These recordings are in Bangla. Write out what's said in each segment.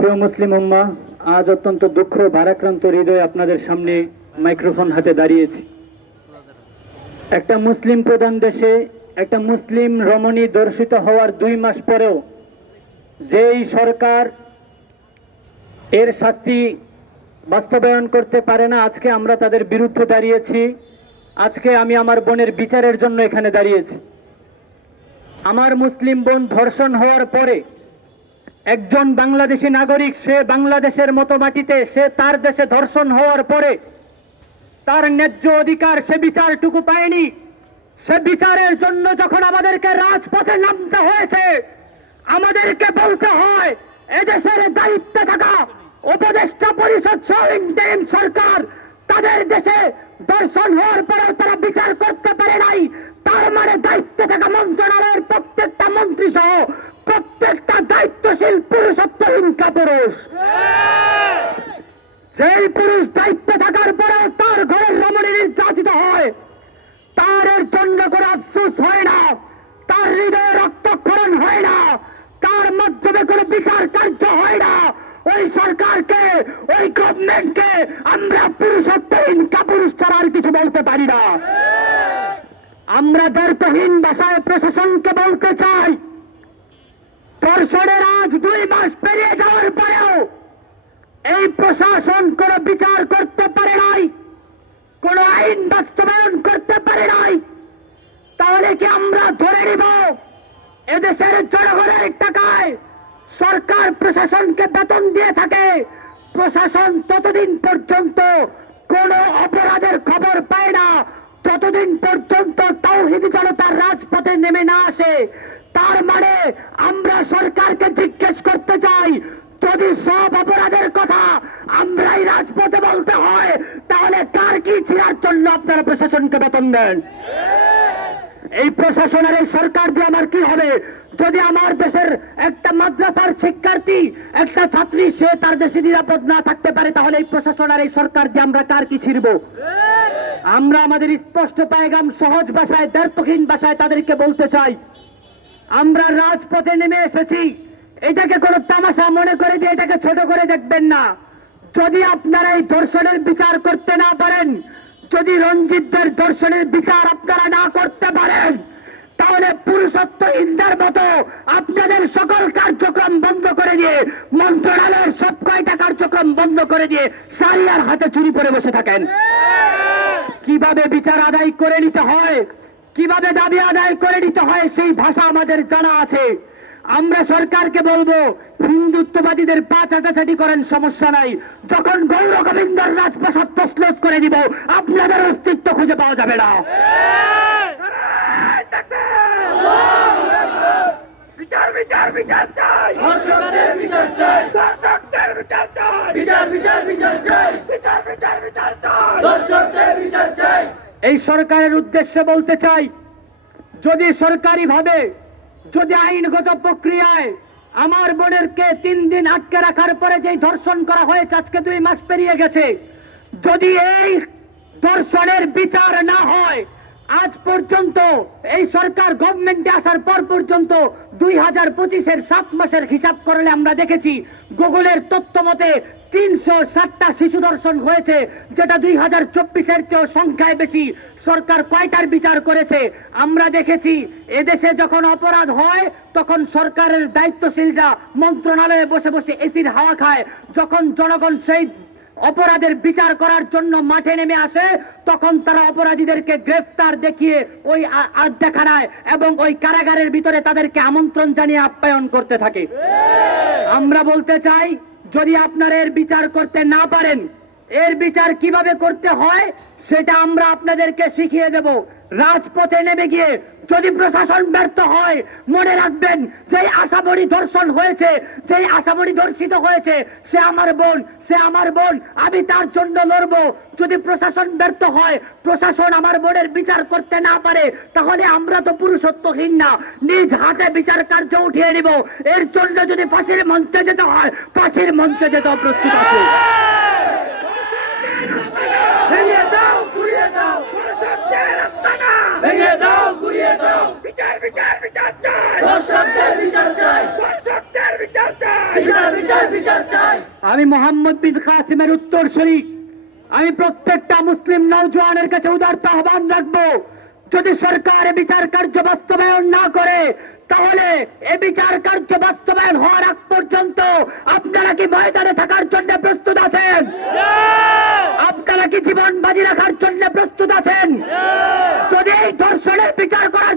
প্রিয় মুসলিম উম্মা, আজ অত্যন্ত দুঃখ ভারাক্রান্ত হৃদয়ে আপনাদের সামনে মাইক্রোফোন হাতে দাঁড়িয়েছি। একটা মুসলিম প্রধান দেশে একটা মুসলিম রমণী দর্শিত হওয়ার দুই মাস পরেও যেই সরকার এর শাস্তি বাস্তবায়ন করতে পারে না, আজকে আমরা তাদের বিরুদ্ধে দাঁড়িয়েছি। আজকে আমি আমার বোনের বিচারের জন্য এখানে দাঁড়িয়েছি। আমার মুসলিম বোন ধর্ষণ হওয়ার পরে একজন বাংলাদেশি নাগরিক, সে বাংলাদেশের মতো মাটিতে, সে তার দেশে ধর্ষণ হওয়ার পরে তার ন্যায্য অধিকার সে বিচারটুকু পায়নি। সে বিচারের জন্য যখন আমাদেরকে রাজপথে নামতে হয়েছে, আমাদেরকে বলতে হয়, এদেশের দায়িত্বে থাকা উপদেষ্টা পরিষদ সরকার তাদের দেশে দর্শন হওয়ার পরেও তারা বিচার করতে পারে নাই। তার মানে দায়িত্বে থাকা মন্ত্রণালয়ের প্রত্যেকটা মন্ত্রী সহ প্রত্যেকটা দায়িত্বশীল পুরুষত্বহীন কাপুরুষ। যেই পুরুষ দায়িত্বে থাকার পরেও তার ঘরের রমণী নির্যাতিত হয় তার এর জন্য করে আফসোস হয় না, তার হৃদয়ে রক্তক্ষরণ হয় না, তার মাধ্যমে কোনো বিচার কার্য হয় না। ওই সরকারকে, ওই গভর্নমেন্টকে আমরা পুরুষত্বহীন কাপুরুষ ছাড়া আর কিছু বলতে পারি না। আমরা দায়িত্বহীন ভাষায় প্রশাসনকে বলতে চাই ধর্ষণের আজ দুই মাস পেরিয়ে যাওয়ার পরেও এই প্রশাসন কোনো বিচার করতে পারে নাই, কোন আইন বাস্তবায়ন করতে পারে নাই। তাহলে কি আমরা ধরে নিব এদেশের জনগণের টাকায় সরকার প্রশাসনকে বেতন দিয়ে থাকে? প্রশাসন ততদিন পর্যন্ত কোন অপরাধের খবর পায় না। যতদিন পর্যন্ত তাওহিদি জনতার রাজপথে নেমে না আসে, তার মানে আমরা সরকারকে জিজ্ঞেস করতে চাই, যদি সব অপরাধের কথা আমরাই রাজপথে বলতে হয়, তাহলে কার কি ছিঁড়ার জন্য আপনারা প্রশাসনকে বেতন দেন? এই প্রশাসনের এই সরকার দিয়ে আমার কি হবে? যদি আমার দেশের একটা মাদ্রাসার শিক্ষার্থী, একটা ছাত্রী, সে তার দেশে নিরাপদ না থাকতে পারে, তাহলে এই প্রশাসন আর এই সরকার দিয়ে আমরা কার কি ছিড়ব আমরা আমাদের স্পষ্ট পায়গাম সহজ ভাষায় দ্বার্থহীন ভাষায় তাদেরকে বলতে চাই। আমরা রাজপথে নেমে এসেছি। এটাকে কোনো তামাশা মনে করে দিয়ে এটাকে ছোট করে দেখবেন না। যদি আপনারা এই ধর্ষণের বিচার করতে না পারেন, যদি রঞ্জিতদের ধর্ষণের বিচার আপনারা না করতে পারেন, তাহলে পুরুষত্ব ইন্দার মতো আপনাদের সকল কার্যক্রম বন্ধ করে দিয়ে, মন্ত্রণালয়ের সব কয়টা কার্যক্রম বন্ধ করে দিয়ে, সারিয়ার হাতে চুরি করে বসে থাকেন। কীভাবে বিচার আদায় করে নিতে হয়, কীভাবে দাবি আদায় করে নিতে হয়, সেই ভাষা আমাদের জানা আছে। আমরা সরকারকে বলব, হিন্দুত্ববাদীদের পা চাটাচাটি করেন, সমস্যা নাই। যখন গৌর গোবিন্দর রাজপ্রাসাদ তসলস করে দিব, আপনাদের অস্তিত্ব খুঁজে পাওয়া যাবে না। বিচার বিচার চাই। ধর্ষকদের বিচার চাই। দর্শকদের বিচার চাই। বিচার বিচার বিচার চাই। বিচার বিচার বিচার চাই। ধর্ষকদের বিচার চাই। এই সরকারের উদ্দেশ্যে বলতে চাই যদি সরকারি ভাবে যদি আইনগত প্রক্রিয়ায় আমার বোনেরকে তিন দিন আটকে রাখার পরে যেই ধর্ষণ করা হয়েছে আজকে দুই মাস পেরিয়ে গেছে যদি এই ধর্ষণের বিচার না হয় আজ পর্যন্ত এই সরকার গভর্নমেন্টে আসার পর পর্যন্ত দুই হাজার পঁচিশের সাত মাসের হিসাব করলে আমরা দেখেছি গুগলের তথ্য মতে তিনশো ষাটটা শিশু দর্শন হয়েছে, যেটা দুই হাজার চব্বিশের চেয়েও সংখ্যায় বেশি। সরকার কয়টার বিচার করেছে? আমরা দেখেছি, এদেশে যখন অপরাধ হয়, তখন সরকারের দায়িত্বশীলরা মন্ত্রণালয়ে বসে বসে এসির হাওয়া খায়। যখন জনগণ সেই অপরাধের বিচার করার জন্য মাঠে নেমে আসে, তখন তারা অপরাধীদেরকে গ্রেফতার দেখিয়ে ওই আড্ডাখানায় এবং ওই কারাগারের ভিতরে তাদেরকে আমন্ত্রণ জানিয়ে আপ্যায়ন করতে থাকে। আমরা বলতে চাই, যদি আপনারা এর বিচার করতে না পারেন, এর বিচার কীভাবে করতে হয়, সেটা আমরা আপনাদেরকে শিখিয়ে দেব। রাজপথে নেমে গিয়ে যদি প্রশাসন ব্যর্থ হয়, মনে রাখবেন, যেই আশামণি ধর্ষণ হয়েছে, যেই আশামণি ধর্ষিত হয়েছে, সে আমার বোন, সে আমার বোন, আমি তার জন্য লড়বো। যদি প্রশাসন ব্যর্থ হয়, প্রশাসন আমার বোনের বিচার করতে না পারে, তাহলে আমরা তো পুরুষত্বহীন না। নিজ হাতে বিচার কার্য উঠিয়ে নিব। এর জন্য যদি ফাঁসির মঞ্চে যেতে হয়, ফাঁসির মঞ্চে যেতে প্রস্তুত আছে ফিরিয়ে দাও ঘুরিয়ে দাও পুরুষত্বের আস্তানা ভেঙে দাও গুড়িয়ে দাও বিচার বিচার বিচার চাই দর্শকদের বিচার চাই দর্শকদের বিচার চাই বিচার বিচার বিচার চাই আমি মোহাম্মদ বিন কাসিমের উত্তর শরীফ। আমি প্রত্যেকটা মুসলিম নৌজওয়ানের কাছে উদারত আহ্বান রাখব। যদি সরকার এ বিচার কার্য বাস্তবায়ন না করে তাহলে এ বিচার কার্য বাস্তবায়ন হওয়ার আগ পর্যন্ত আপনারা কি ময়দানে থাকার জন্য প্রস্তুত আছেন? আপনারা কি জীবন বাজি রাখার জন্য প্রস্তুত আছেন? যদি এই ধর্ষণের বিচার করার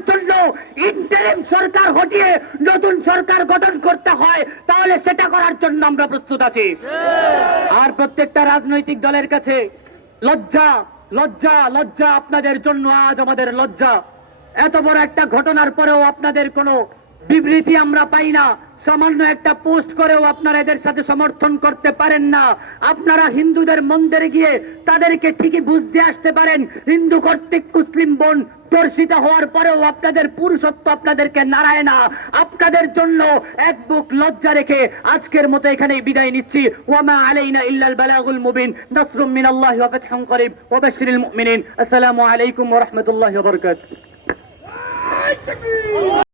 ইন্টারিম সরকার হটিয়ে নতুন সরকার গঠন করতে হয় তাহলে সেটা করার জন্য আমরা প্রস্তুত আছি। আর প্রত্যেকটা রাজনৈতিক দলের কাছে লজ্জা লজ্জা লজ্জা আপনাদের জন্য আজ আমাদের লজ্জা। এত বড় একটা ঘটনার পরেও আপনাদের কোনো বিবৃতি আমরা পাই না। সামান্য একটা পোস্ট করেও আপনারা এদের সাথে সমর্থন করতে পারেন না। আপনারা হিন্দুদের মন্দিরে গিয়ে তাদেরকে ঠিকই বুঝতে আসতে পারেন। হিন্দু কর্তৃক মুসলিম বোন ধর্ষিত হওয়ার পরেও আপনাদের পুরুষত্ব আপনাদেরকে নাড়ায় না। আপনাদের জন্য এক বুক লজ্জা রেখে আজকের মতো এখানেই বিদায় নিচ্ছি। ওয়ামা আলাইনা ইল্লাল বালাগুল মুবিন। নাসরুম মিনাল্লাহি ওয়া ফাতহুন করিব। ওয়া বাশশিরিল মুমিনিন। আসসালামু আলাইকুম ওয়া রাহমাতুল্লাহি ওয়া বারাকাতুহু।